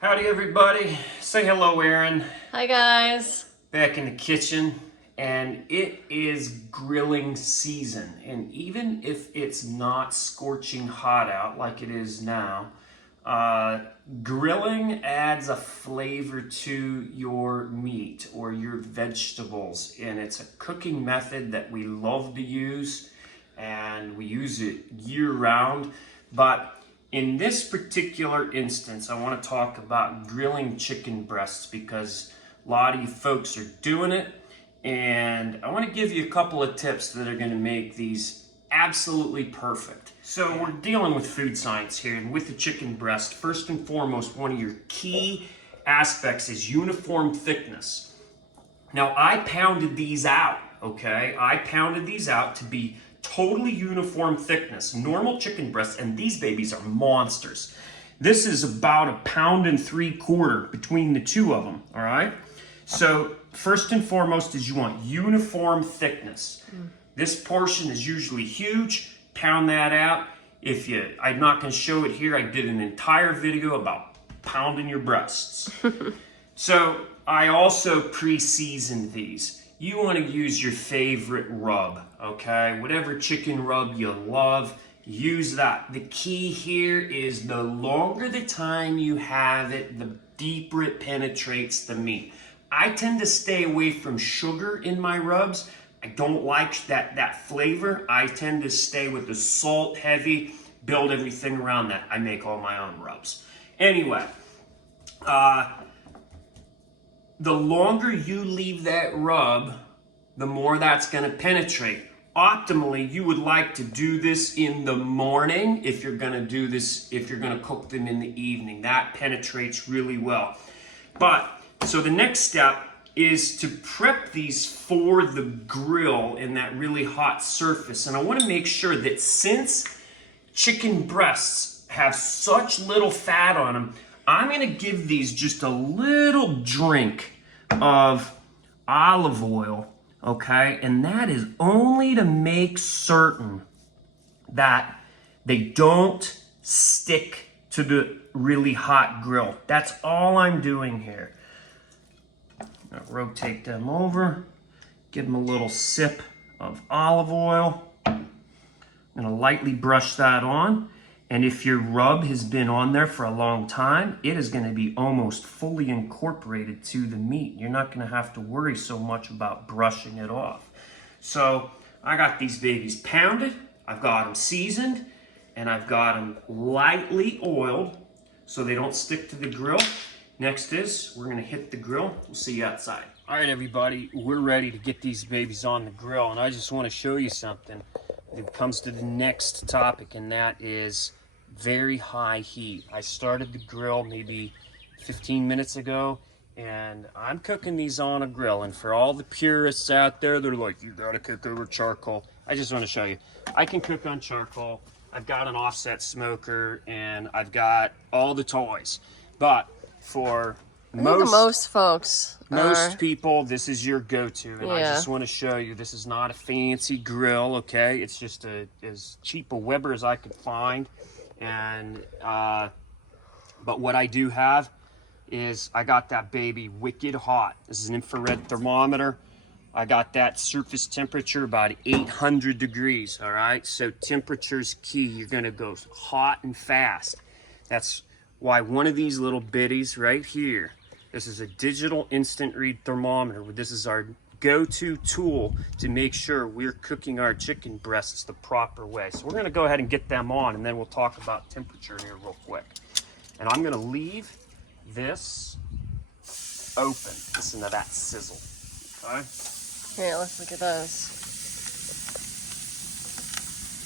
Howdy everybody, say hello Aaron. Hi guys. Back in the kitchen, and it is grilling season, and even if it's not scorching hot out like it is now, grilling adds a flavor to your meat or your vegetables, and it's a cooking method that we love to use, and we use it year round. But in this particular instance, I want to talk about grilling chicken breasts because a lot of you folks are doing it, and I want to give you a couple of tips that are going to make these absolutely perfect. So we're dealing with food science here, and with the chicken breast, first and foremost, one of your key aspects is uniform thickness. Now, I pounded these out, okay? I pounded these out to be totally uniform thickness, normal chicken breasts, and these babies are monsters. This is about 1.75 pounds between the two of them, all right? So first and foremost is you want uniform thickness. This portion is usually huge. Pound that out. I'm not going to show it here. I did an entire video about pounding your breasts. So I also pre-seasoned these. You want to use your favorite rub, okay? Whatever chicken rub you love, use that. The key here is the longer the time you have it, the deeper it penetrates the meat. I tend to stay away from sugar in my rubs. I don't like that flavor. I tend to stay with the salt heavy, build everything around that. I make all my own rubs. Anyway, the longer you leave that rub, the more that's going to penetrate. Optimally, you would like to do this in the morning if you're going to do this, if you're going to cook them in the evening. That penetrates really well. So the next step is to prep these for the grill in that really hot surface. And I want to make sure that since chicken breasts have such little fat on them, I'm going to give these just a little drink of olive oil, okay? And that is only to make certain that they don't stick to the really hot grill. That's all I'm doing here. Now rotate them over, give them a little sip of olive oil. I'm gonna lightly brush that on. And if your rub has been on there for a long time, it is going to be almost fully incorporated to the meat. You're not going to have to worry so much about brushing it off. So I got these babies pounded, I've got them seasoned, and I've got them lightly oiled so they don't stick to the grill. Next is, we're going to hit the grill. We'll see you outside. All right, everybody, we're ready to get these babies on the grill, and I just want to show you something. It comes to the next topic, and that is very high heat. I started the grill maybe 15 minutes ago, and I'm cooking these on a grill. And for all the purists out there, they're like, you gotta cook over charcoal. I just want to show you, I can cook on charcoal. I've got an offset smoker, and I've got all the toys. But for most folks, most people, this is your go-to, and Yeah. I just want to show you, this is not a fancy grill, okay? It's just as cheap a Weber as I could find. And but what I do have is I got that baby wicked hot. This is an infrared thermometer. I got that surface temperature about 800 degrees, all right? So temperature's key. You're gonna go hot and fast. That's why one of these little bitties right here, this is a digital instant read thermometer. This is our go-to tool to make sure we're cooking our chicken breasts the proper way. So we're gonna go ahead and get them on, and then we'll talk about temperature here real quick. And I'm gonna leave this open. Listen to that sizzle, okay? Here, let's look at those.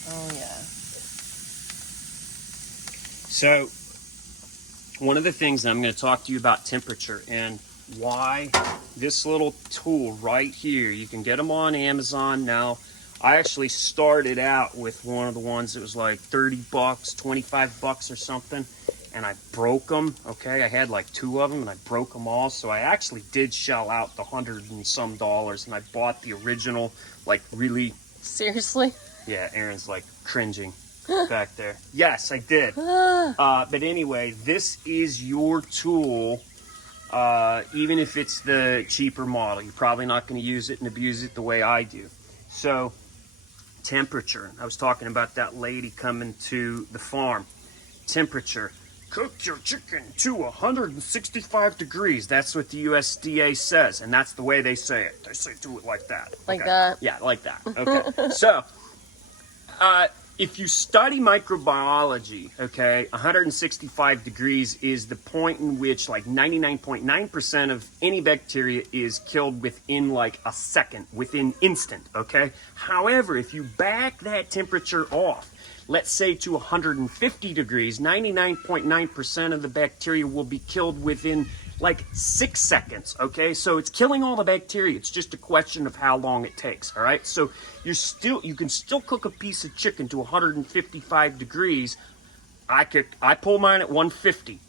Oh yeah. So one of the things I'm going to talk to you about temperature and why this little tool right here, you can get them on Amazon now. I actually started out with one of the ones that was like 30 bucks, 25 bucks or something, and I broke them, okay? I had like 2 of them and I broke them all, so I actually did shell out the $100 and some, and I bought the original, like really... Seriously? Yeah, Aaron's like cringing. back there. Yes, I did. But anyway, this is your tool. Even if it's the cheaper model, you're probably not going to use it and abuse it the way I do. So, temperature. I was talking about that lady coming to the farm. Temperature. Cook your chicken to 165 degrees. That's what the USDA says, and that's the way they say it. They say do it like that. Like okay? that? Yeah, like that. Okay. So, if you study microbiology, okay, 165 degrees is the point in which like 99.9% of any bacteria is killed within like a second, within instant, okay? However, if you back that temperature off, let's say to 150 degrees, 99.9% of the bacteria will be killed within like 6 seconds, okay? So it's killing all the bacteria. It's just a question of how long it takes, all right? So you can still cook a piece of chicken to 155 degrees. I pull mine at 150.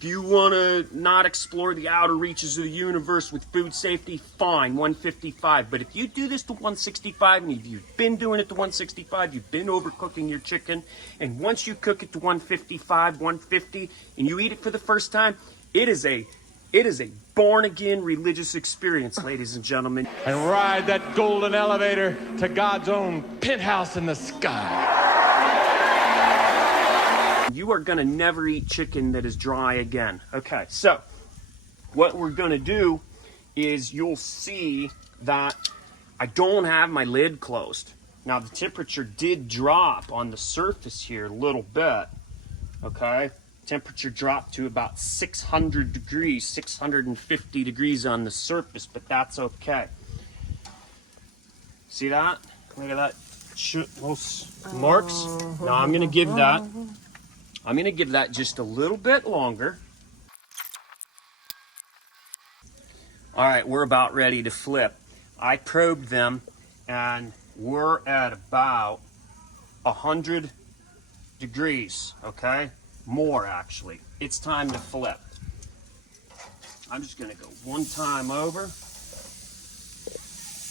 Do you want to not explore the outer reaches of the universe with food safety? Fine, 155. But if you do this to 165, and if you've been doing it to 165, you've been overcooking your chicken, and once you cook it to 155, 150, and you eat it for the first time, it is a born-again religious experience, ladies and gentlemen. And ride that golden elevator to God's own penthouse in the sky. You are going to never eat chicken that is dry again. Okay, so what we're going to do is you'll see that I don't have my lid closed. Now, the temperature did drop on the surface here a little bit, okay? Temperature dropped to about 600 degrees, 650 degrees on the surface, but that's okay. See that? Look at that. Those marks. Now, I'm going to give that just a little bit longer. All right, we're about ready to flip. I probed them, and we're at about 100 degrees, okay? More, actually. It's time to flip. I'm just going to go one time over.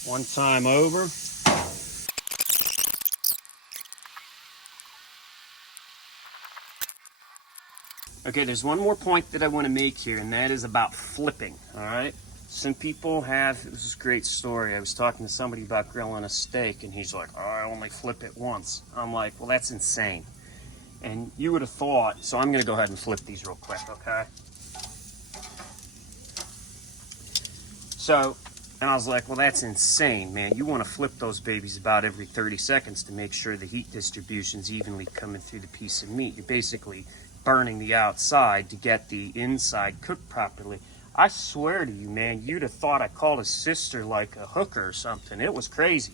One time over. Okay, there's one more point that I want to make here, and that is about flipping, all right? Some people have, this is a great story. I was talking to somebody about grilling a steak, and he's like, oh, I only flip it once. I'm like, well, that's insane. And you would have thought, so I'm going to go ahead and flip these real quick, okay? So, and I was like, well, that's insane, man. You want to flip those babies about every 30 seconds to make sure the heat distribution's evenly coming through the piece of meat. You're basically burning the outside to get the inside cooked properly. I swear to you, man, you'd have thought I called his sister like a hooker or something. It was crazy.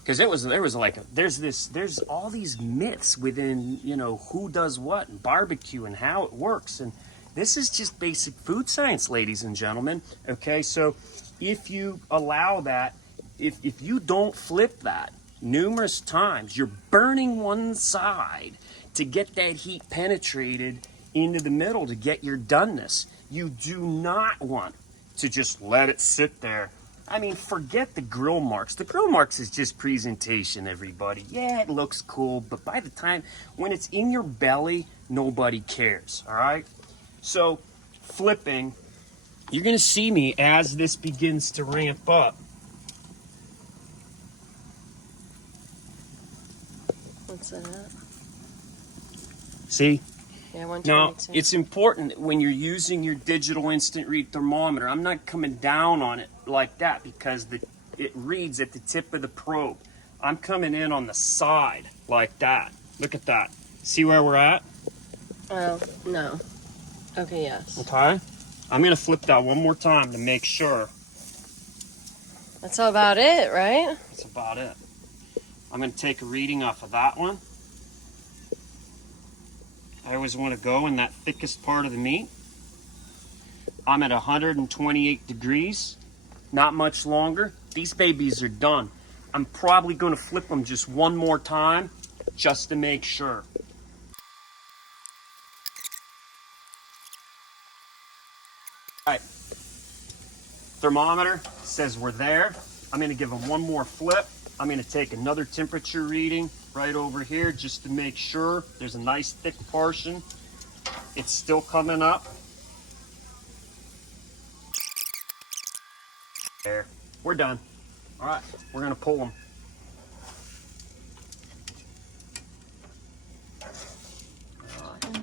Because there's all these myths within, you know, who does what and barbecue and how it works. And this is just basic food science, ladies and gentlemen. Okay, so if you allow that, if you don't flip that numerous times, you're burning one side to get that heat penetrated into the middle to get your doneness. You do not want to just let it sit there. I mean, forget the grill marks. The grill marks is just presentation, everybody. Yeah, it looks cool, but by the time, when it's in your belly, nobody cares, all right? So, flipping, you're going to see me as this begins to ramp up. What's that? See? Yeah, 122. Now, it's important when you're using your digital instant read thermometer. I'm not coming down on it like that because it reads at the tip of the probe. I'm coming in on the side like that. Look at that. See where we're at? Oh, no. Okay, yes. Okay. I'm going to flip that one more time to make sure. That's about it, right? That's about it. I'm going to take a reading off of that one. I always want to go in that thickest part of the meat. I'm at 128 degrees. Not much longer. These babies are done. I'm probably going to flip them just one more time just to make sure. All right. Thermometer says we're there. I'm going to give them one more flip. I'm going to take another temperature reading right over here just to make sure there's a nice thick portion. It's still coming up. There, we're done. All right, we're gonna pull them.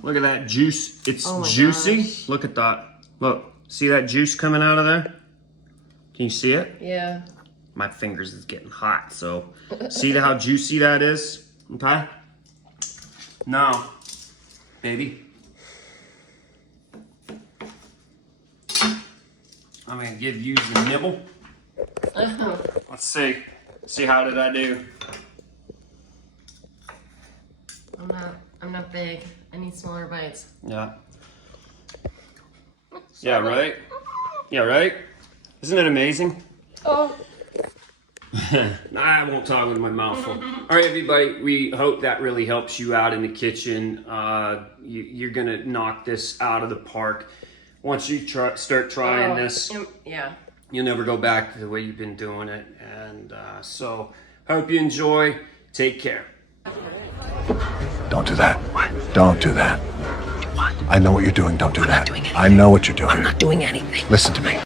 Look at that juice. It's Oh my juicy. gosh. Look at that. Look, see that juice coming out of there? Can you see it? Yeah. My fingers is getting hot, so see how juicy that is? Okay? Now, baby, I'm gonna give you the nibble. Let's see. See, how did I do? I'm not big. I need smaller bites. Yeah. Yeah, right? Yeah, right? Isn't it amazing? Oh. I won't talk with my mouth full. All right, everybody, we hope that really helps you out in the kitchen. You're going to knock this out of the park. Once you start trying this, Yeah. you'll never go back to the way you've been doing it. And so, hope you enjoy. Take care. Don't do that. What? Don't do that. What? I know what you're doing. Don't do I'm that. not doing anything. I know what you're doing. I'm not doing anything. Listen to me.